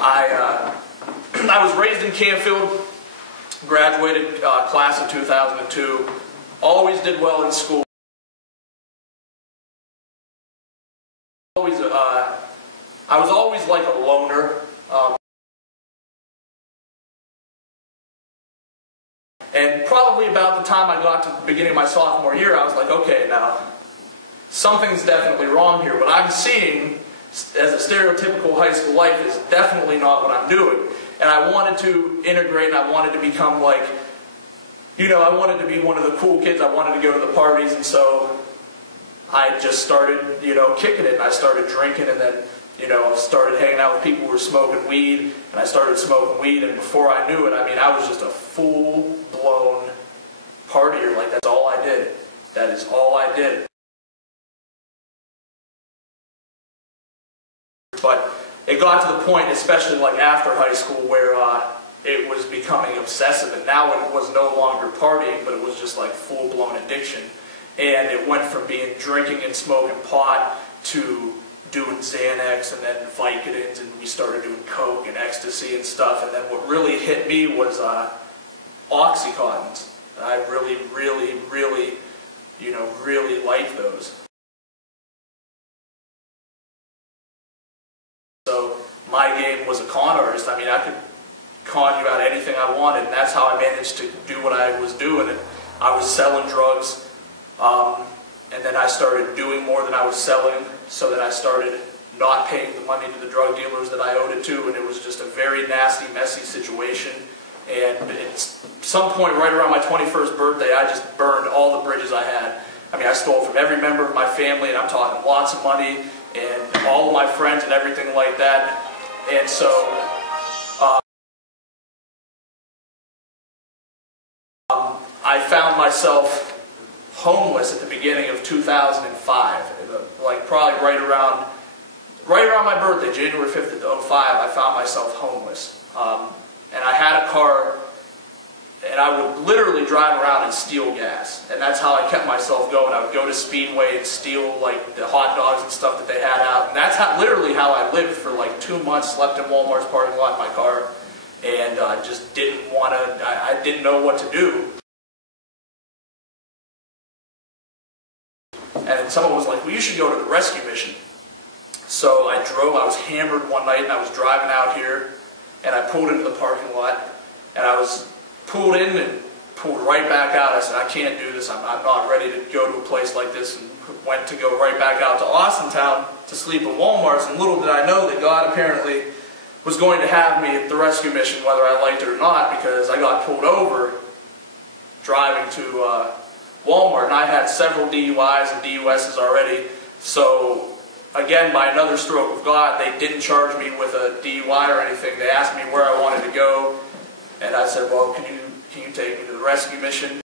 I was raised in Canfield, graduated class of 2002, always did well in school. I was always like a loner. And probably about the time I got to the beginning of my sophomore year, I was like, okay, now, something's definitely wrong here. What I'm seeing as a stereotypical high school life is definitely not what I'm doing. And I wanted to integrate, and I wanted to become like, I wanted to be one of the cool kids. I wanted to go to the parties, and so I just started, kicking it. And I started drinking, and then, started hanging out with people who were smoking weed, and I started smoking weed, and before I knew it, I was just a full-blown partier. Like, that's all I did. That is all I did. But it got to the point, especially like after high school, where it was becoming obsessive, and now it was no longer partying, but it was just like full-blown addiction. And it went from being drinking and smoking pot to doing Xanax and then Vicodins, and we started doing coke and ecstasy and stuff. And then what really hit me was Oxycontins. I really, really, really, really liked those. So my game was a con artist. I could con you out anything I wanted, and that's how I managed to do what I was doing. And I was selling drugs. And then I started doing more than I was selling, so that I started not paying the money to the drug dealers that I owed it to, and it was just a very nasty, messy situation. And at some point right around my 21st birthday, I just burned all the bridges I had. I stole from every member of my family, and I'm talking lots of money, and all of my friends and everything like that. And so I found myself homeless at the beginning of 2005, like probably right around my birthday, January 5th of 2005, I found myself homeless. And I had a car, and I would literally drive around and steal gas, and that's how I kept myself going. I would go to Speedway and steal like the hot dogs and stuff that they had out, and that's literally how I lived for like 2 months. Slept in Walmart's parking lot in my car, and just didn't want to. I didn't know what to do. And someone was like, well, you should go to the rescue mission. So I drove, I was hammered one night, and I was driving out here, and I pulled into the parking lot, and I was pulled in and pulled right back out. I said, I can't do this, I'm not ready to go to a place like this, and went to go right back out to Austintown to sleep in Walmart's, and little did I know that God apparently was going to have me at the rescue mission, whether I liked it or not, because I got pulled over driving to Walmart, and I had several DUIs and DUSs already. So again, by another stroke of God, they didn't charge me with a DUI or anything. They asked me where I wanted to go, and I said, well, can you take me to the rescue mission?